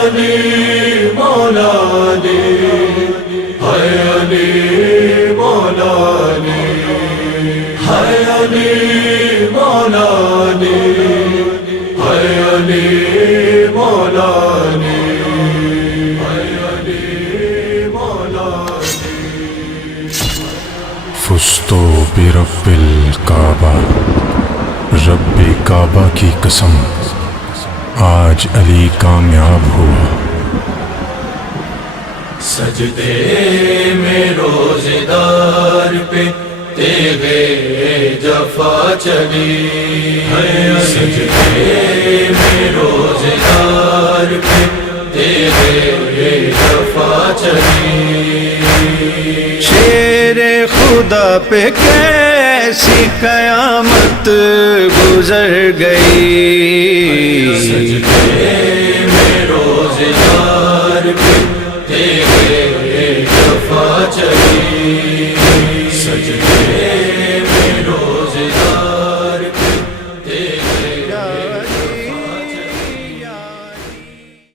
علی مولا علی، ہے علی مولا علی، ہے علی مولا علی، ہے علی مولا علی، ہے علی مولا علی۔ فزت برب الکعبہ، رب کعبہ کی قسم آج علی کامیاب ہوا۔ سجدے میں روزے دار پہ تیغے جفا چلی، سجدے میں روزے دار پہ تیغے جفا چلی۔ شیر خدا پہ کیسی قیامت گزر گئی، سجدے میں روزے دار پہ